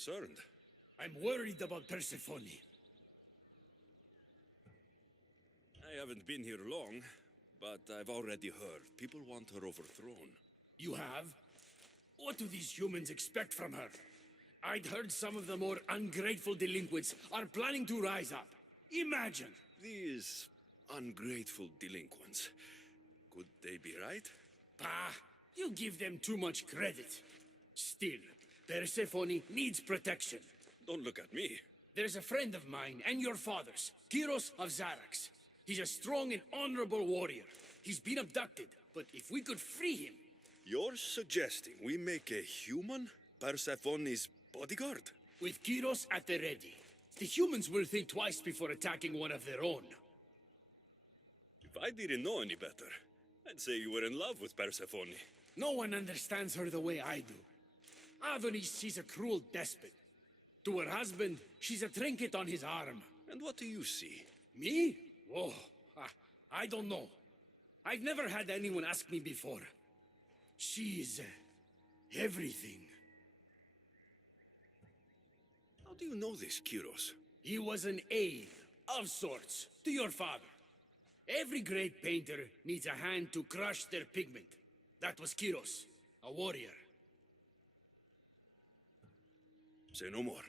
concerned. I'm worried about Persephone. I haven't been here long, but I've already heard people want her overthrown. You have? What do these humans expect from her? I'd heard some of the more ungrateful delinquents are planning to rise up. Imagine! These ungrateful delinquents. Could they be right? Bah! You give them too much credit. Still, Persephone needs protection. Don't look at me. There's a friend of mine and your father's, Kyros of Xarax. He's a strong and honorable warrior. He's been abducted, but if we could free him... You're suggesting we make a human Persephone's bodyguard? With Kyros at the ready, the humans will think twice before attacking one of their own. If I didn't know any better, I'd say you were in love with Persephone. No one understands her the way I do. Adonis, she's a cruel despot. To her husband, she's a trinket on his arm. And what do you see? Me? Oh, I don't know. I've never had anyone ask me before. She's... everything. How do you know this, Kyros? He was an aide, of sorts, to your father. Every great painter needs a hand to crush their pigment. That was Kyros, a warrior. Say no more.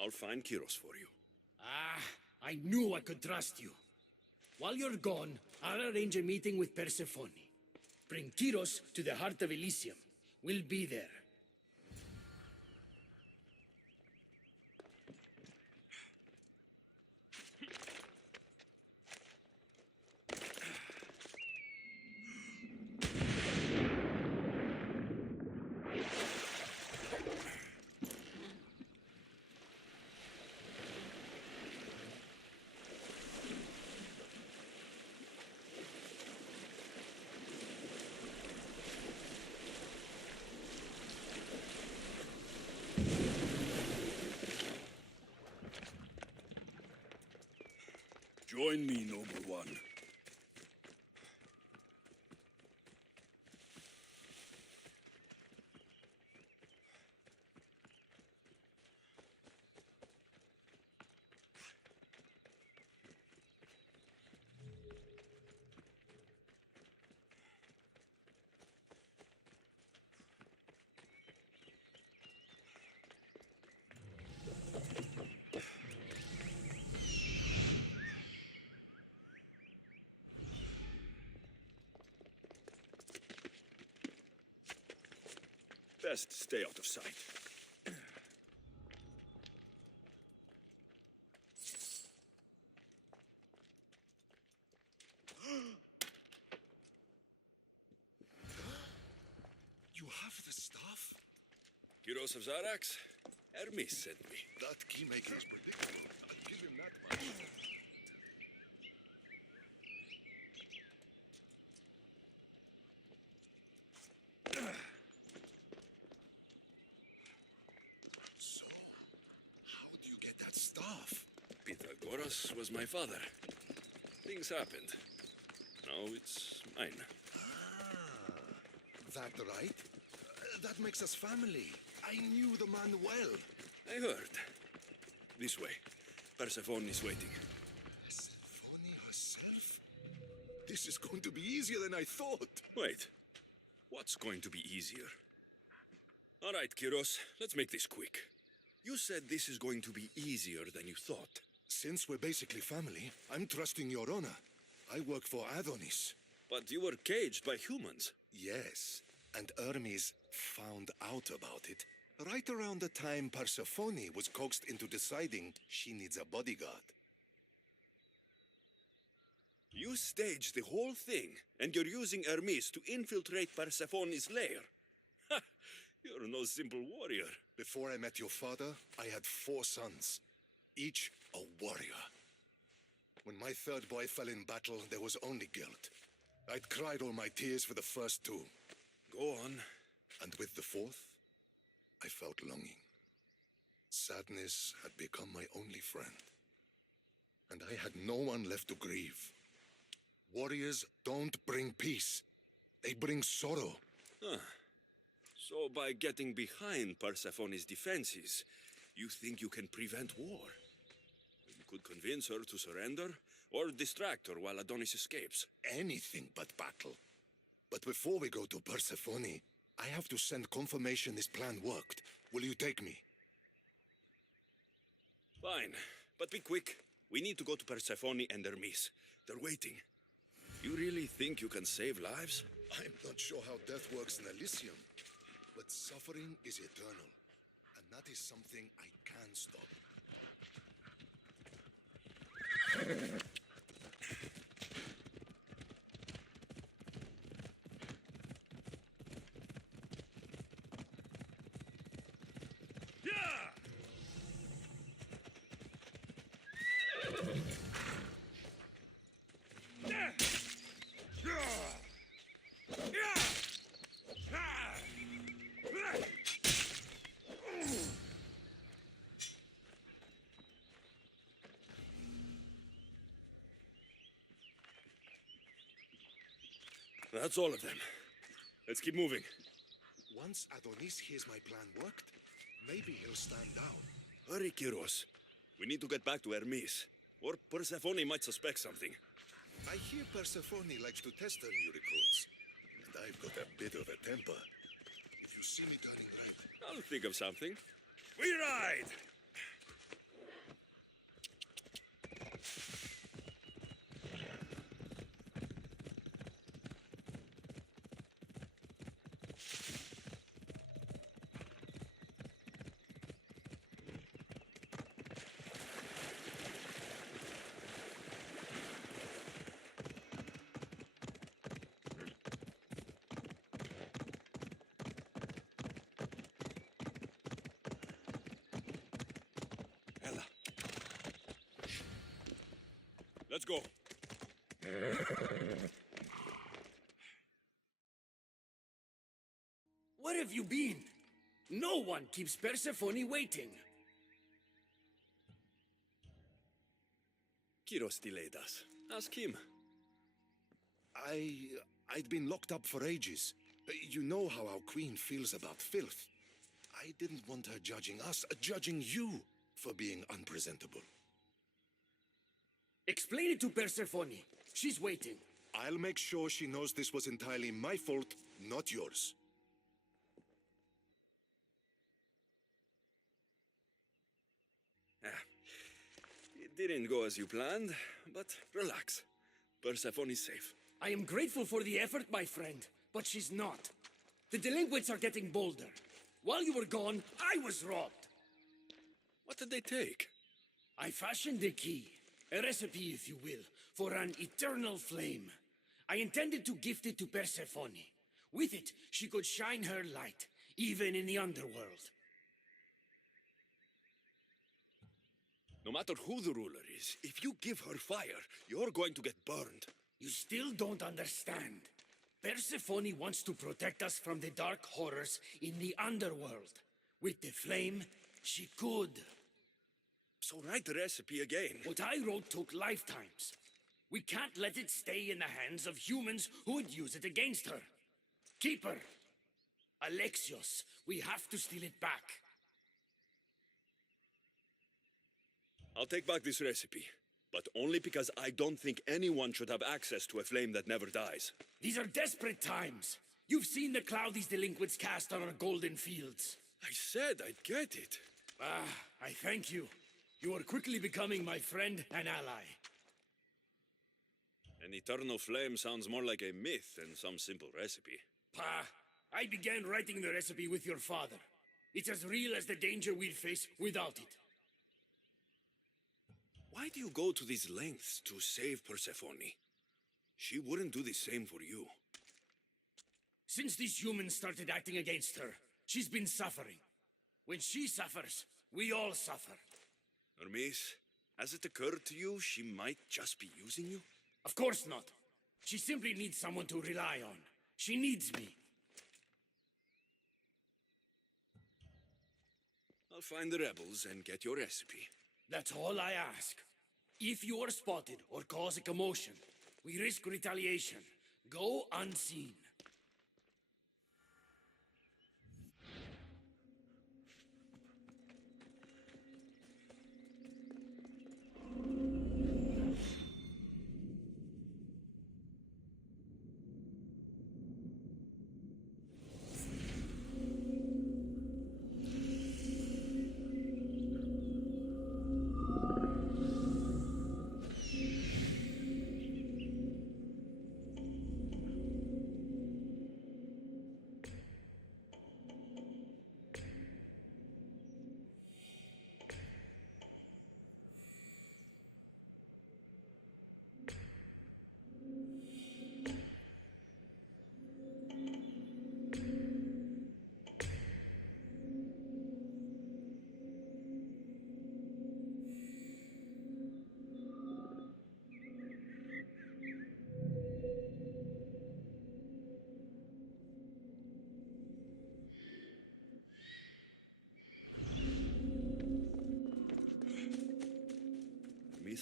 I'll find Kyros for you. I knew I could trust you. While you're gone, I'll arrange a meeting with Persephone. Bring Kyros to the heart of Elysium. We'll be there. Join me, noble one. Best stay out of sight. You have the staff? Kyros of Xarax? Hermes sent me. That keymaker is predictable. I'll give him that much. So, how do you get that staff? Pythagoras was my father. Things happened. Now it's mine. Ah, that right? That makes us family. I knew the man well. I heard. This way. Persephone is waiting. Persephone herself? This is going to be easier than I thought. Wait. What's going to be easier? All right, Kyros, let's make this quick. You said this is going to be easier than you thought. Since we're basically family, I'm trusting your honor. I work for Adonis. But you were caged by humans. Yes, and Hermes found out about it right around the time Persephone was coaxed into deciding she needs a bodyguard. You staged the whole thing, and you're using Hermes to infiltrate Persephone's lair. Ha! You're no simple warrior. Before I met your father, I had 4 sons, each a warrior. When my third boy fell in battle, there was only guilt. I'd cried all my tears for the first 2. Go on. And with the 4th, I felt longing. Sadness had become my only friend. And I had no one left to grieve. Warriors don't bring peace. They bring sorrow. Huh. So by getting behind Persephone's defenses, You think you can prevent war? You could convince her to surrender, or distract her while Adonis escapes. Anything but battle. But before we go to Persephone, I have to send confirmation this plan worked. Will you take me? Fine, but be quick. We need to go to Persephone and Hermes. They're waiting. You really think you can save lives? I'm not sure how death works in Elysium, but suffering is eternal, and that is something I can stop. That's all of them. Let's keep moving. Once Adonis hears my plan worked, maybe he'll stand down. Hurry, Kyros. We need to get back to Hermes, or Persephone might suspect something. I hear Persephone likes to test her new recruits, and I've got a bit of a temper. If you see me turning right, I'll think of something. We ride! Ella. Let's go. Where have you been? No one keeps Persephone waiting. Kyros delayed us. Ask him. I'd been locked up for ages. You know how our queen feels about filth. I didn't want her judging us, judging you for being unpresentable. Explain it to Persephone. She's waiting. I'll make sure she knows this was entirely my fault, not yours. It didn't go as you planned, but relax. Persephone's safe. I am grateful for the effort, my friend, but she's not. The delinquents are getting bolder. While you were gone, I was robbed. What did they take? I fashioned a key, a recipe, if you will, for an eternal flame. I intended to gift it to Persephone. With it, she could shine her light, even in the underworld. No matter who the ruler is, if you give her fire, you're going to get burned. You still don't understand. Persephone wants to protect us from the dark horrors in the underworld. With the flame, she could. So write the recipe again. What I wrote took lifetimes. We can't let it stay in the hands of humans who would use it against her. Keep her. Alexios, we have to steal it back. I'll take back this recipe, but only because I don't think anyone should have access to a flame that never dies. These are desperate times. You've seen the cloud these delinquents cast on our golden fields. I said I'd get it. Ah, I thank you. You are quickly becoming my friend and ally. An eternal flame sounds more like a myth than some simple recipe. Pa, I began writing the recipe with your father. It's as real as the danger we'd face without it. Why do you go to these lengths to save Persephone? She wouldn't do the same for you. Since these humans started acting against her, she's been suffering. When she suffers, we all suffer. Hermes, has it occurred to you she might just be using you? Of course not. She simply needs someone to rely on. She needs me. I'll find the rebels and get your recipe. That's all I ask. If you are spotted or cause a commotion, we risk retaliation. Go unseen.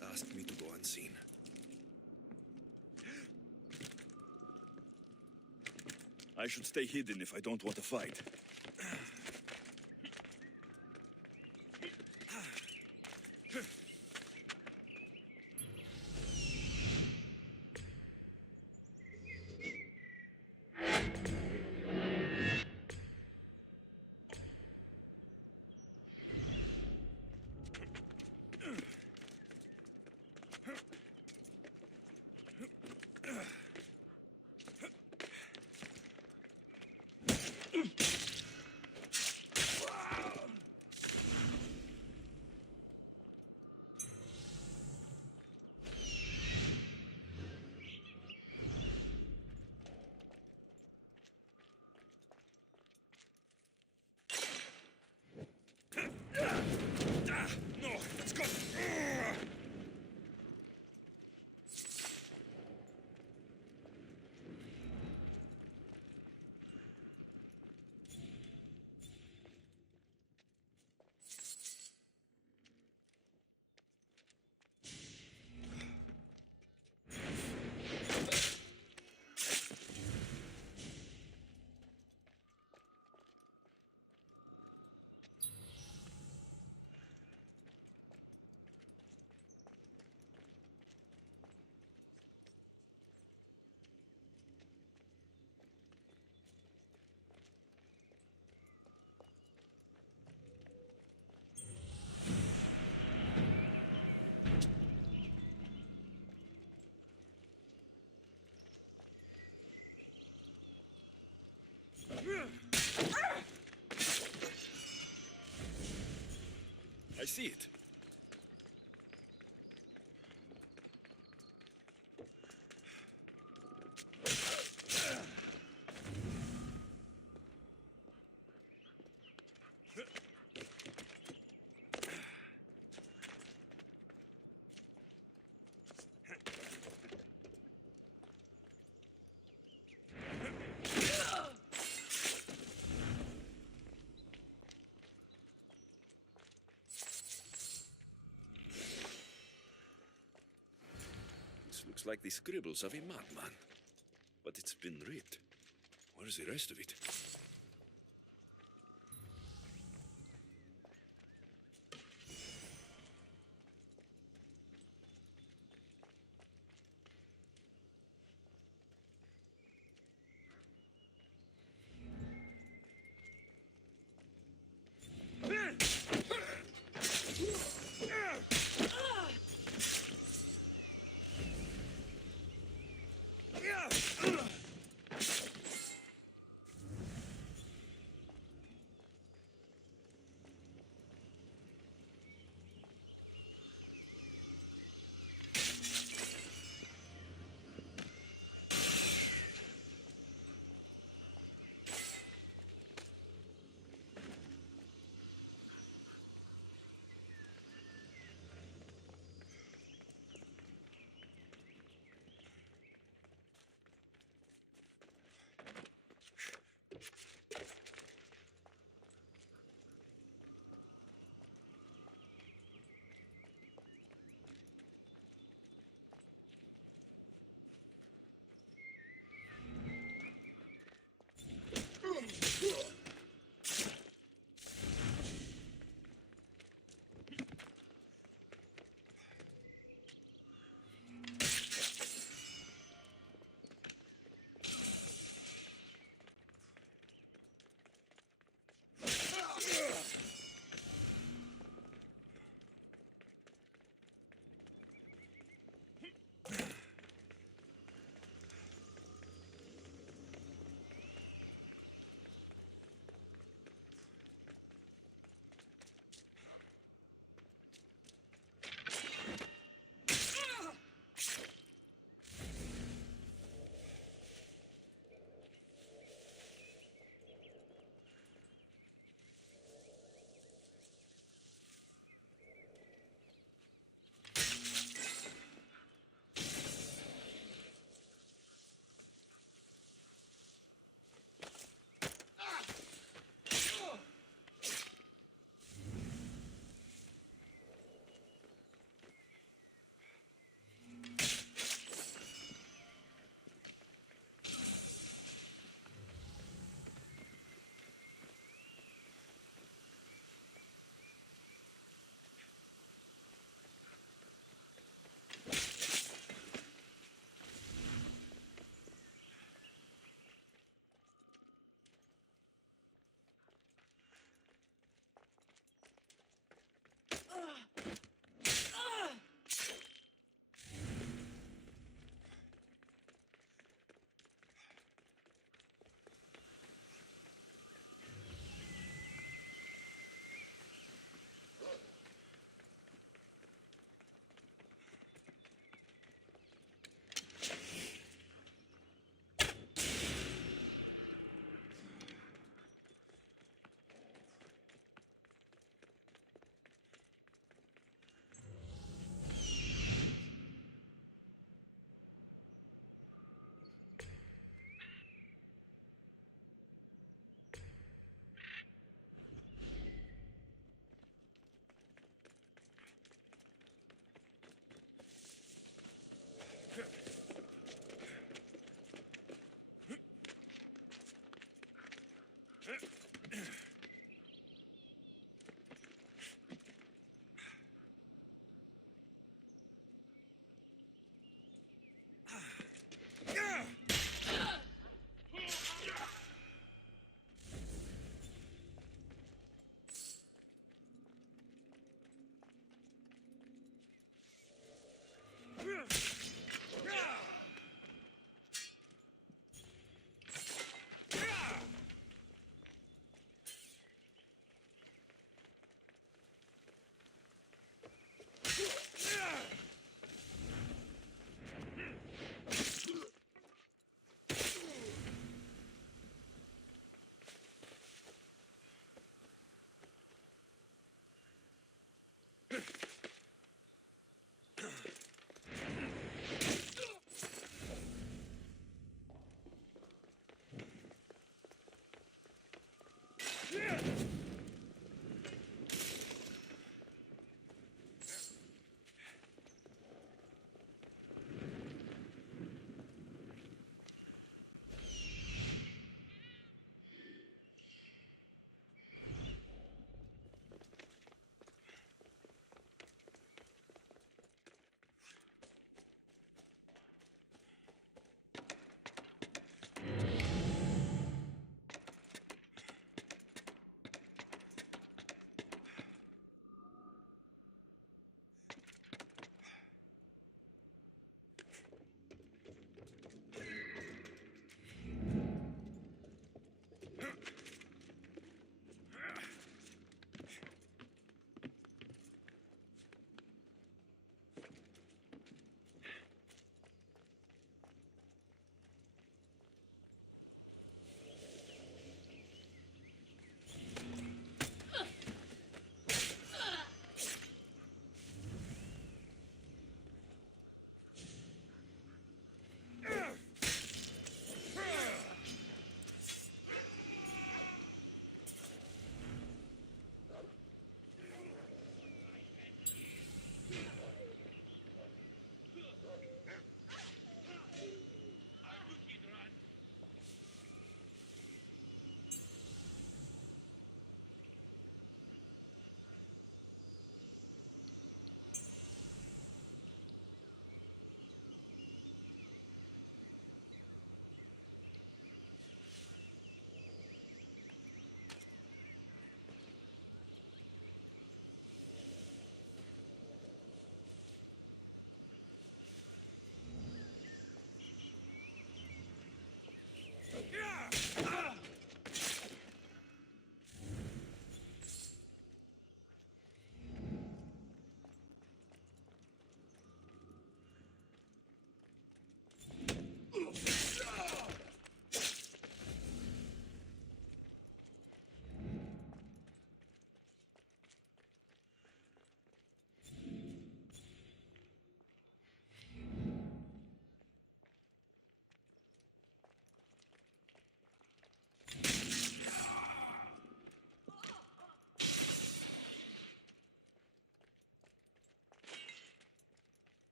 Lilith asked me to go unseen. I should stay hidden if I don't want to fight. No, let's go! I see it. This looks like the scribbles of a madman. But it's been read. Where's the rest of it?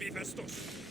Hephaestus!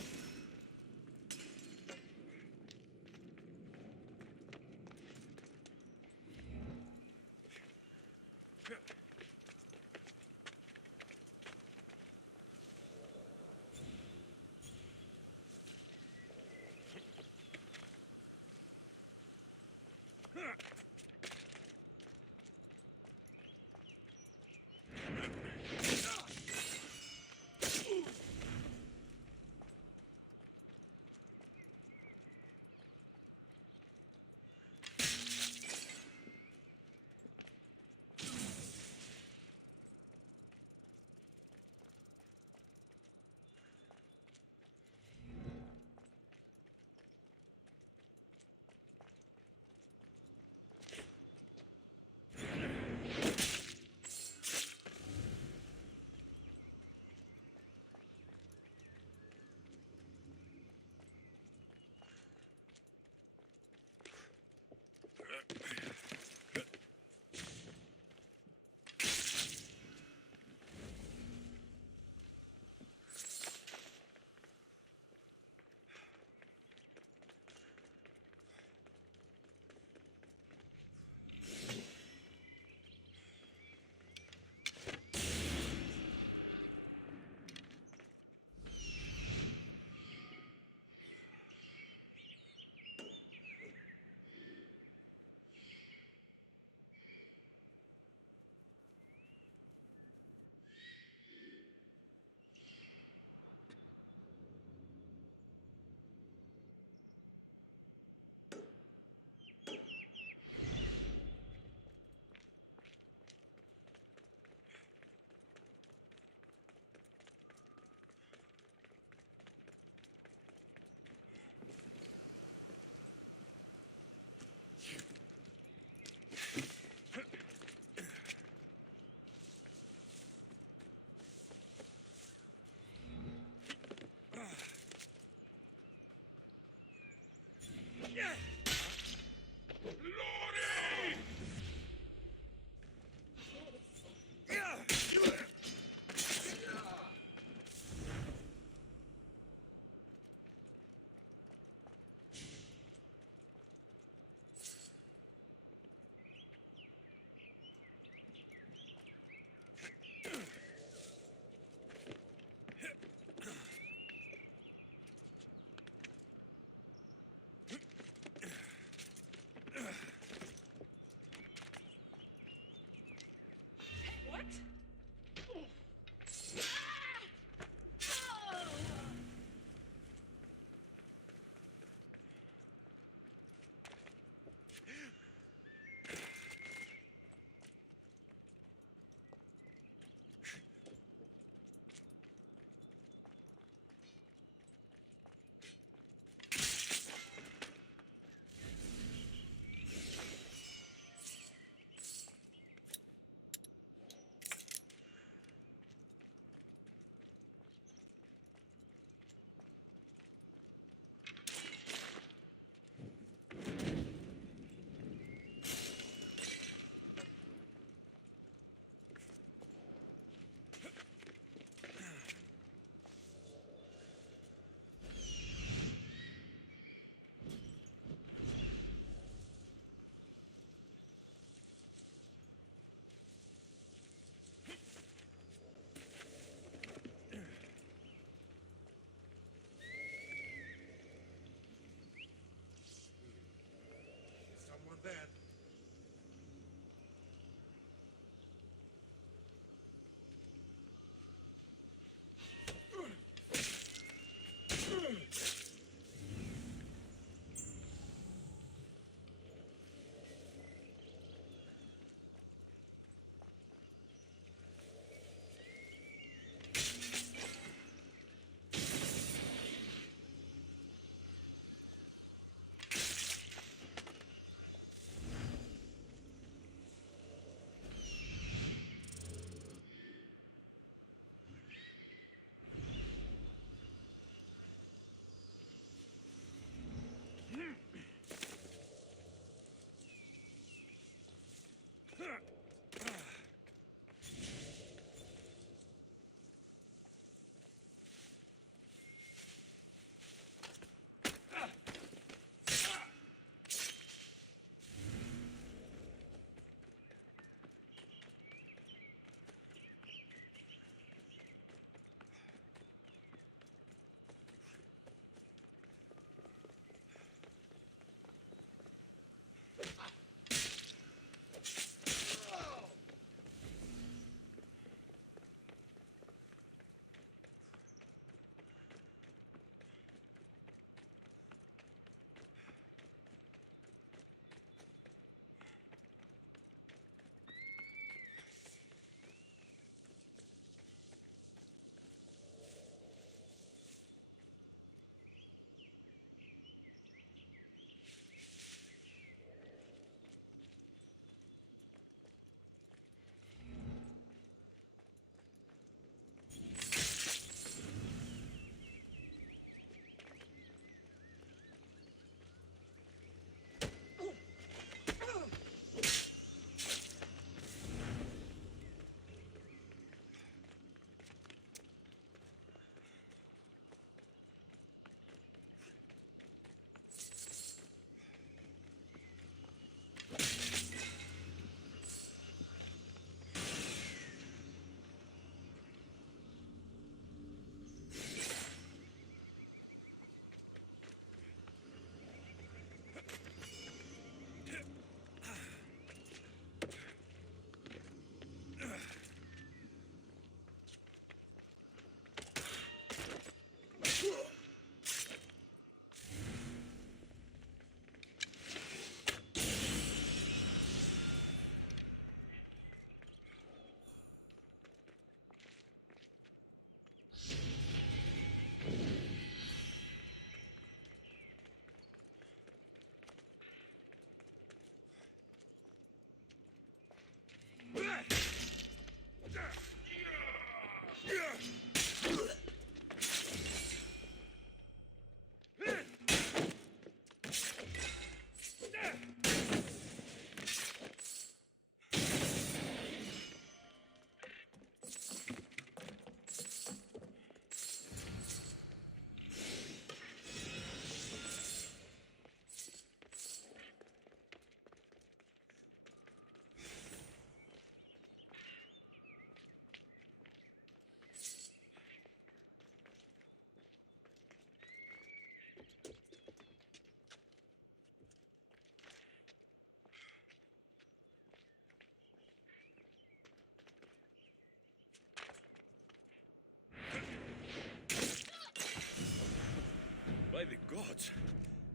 gods!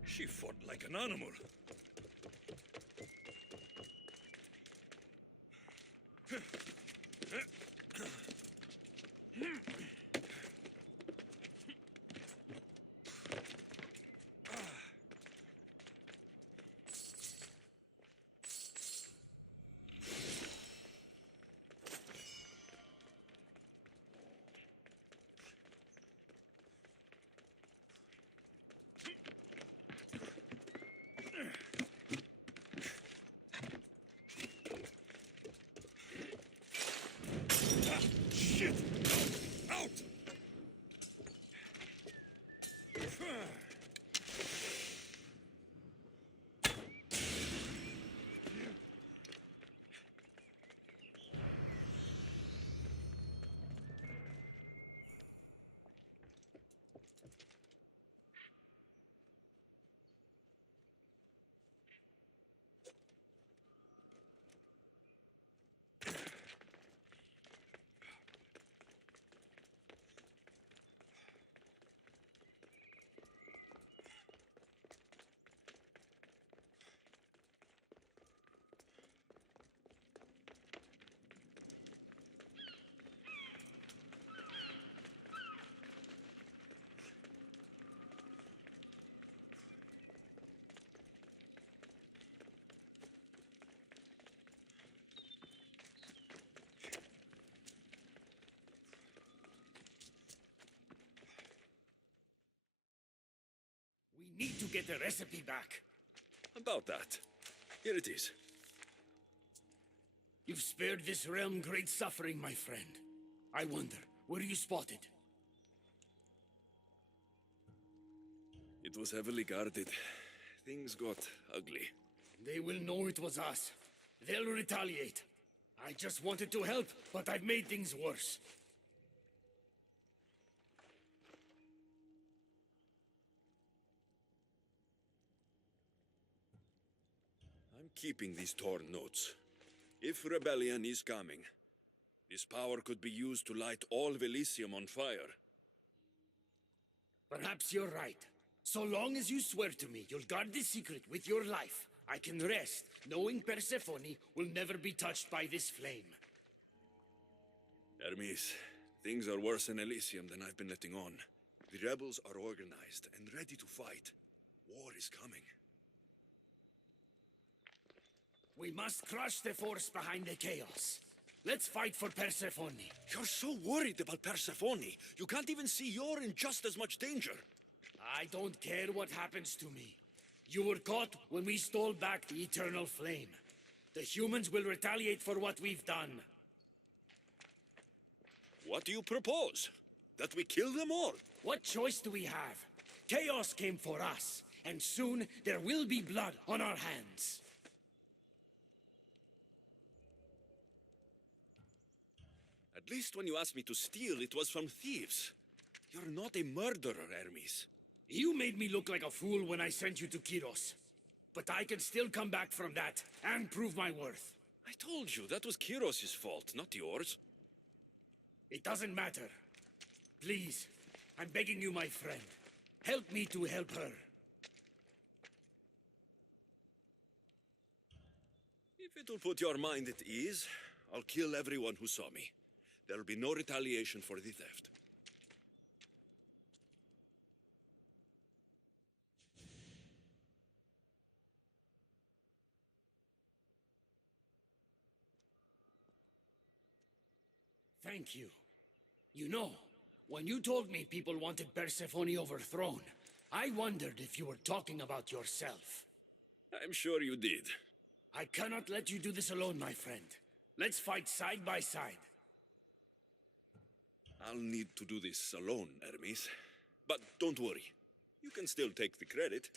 She fought like an animal. Shit! Out! We need to get the recipe back. About that. Here it is. You've spared this realm great suffering, my friend. I wonder, were you spotted? It was heavily guarded. Things got ugly. They will know it was us. They'll retaliate. I just wanted to help, but I've made things worse. I'm keeping these torn notes. If rebellion is coming, this power could be used to light all Velicium on fire. Perhaps you're right. So long as you swear to me you'll guard this secret with your life, I can rest knowing Persephone will never be touched by this flame. Hermes, things are worse in Elysium than I've been letting on. The rebels are organized and ready to fight. War is coming. We must crush the force behind the chaos. Let's fight for Persephone. You're so worried about Persephone. You can't even see you're in just as much danger. I don't care what happens to me. You were caught when we stole back the eternal flame. The humans will retaliate for what we've done. What do you propose? That we kill them all? What choice do we have? Chaos came for us, and soon there will be blood on our hands. At least when you asked me to steal, it was from thieves. You're not a murderer, Hermes. You made me look like a fool when I sent you to Kyros. But I can still come back from that and prove my worth. I told you, that was Kyros' fault, not yours. It doesn't matter. Please, I'm begging you, my friend. Help me to help her. If it'll put your mind at ease, I'll kill everyone who saw me. There'll be no retaliation for the theft. Thank you. You know, when you told me people wanted Persephone overthrown, I wondered if you were talking about yourself. I'm sure you did. I cannot let you do this alone, my friend. Let's fight side by side. I'll need to do this alone, Hermes. But don't worry. You can still take the credit.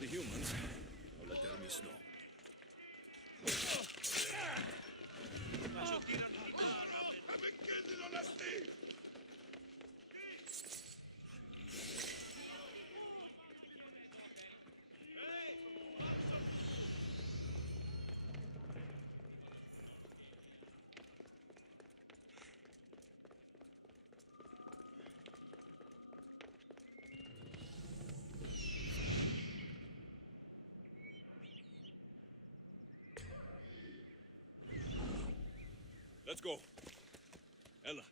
the humans. I'll let Hermes know. Let's go. Ella.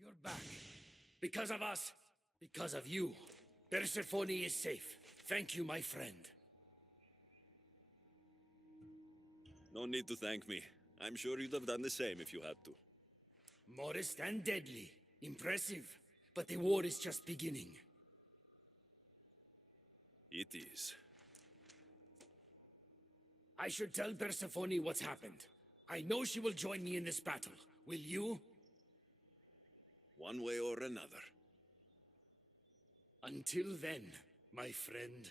You're back. Because of us. Because of you. Persephone is safe. Thank you, my friend. No need to thank me. I'm sure you'd have done the same if you had to. Modest and deadly. Impressive. But the war is just beginning. It is. I should tell Persephone what's happened. I know she will join me in this battle. Will you? One way or another. Until then, my friend.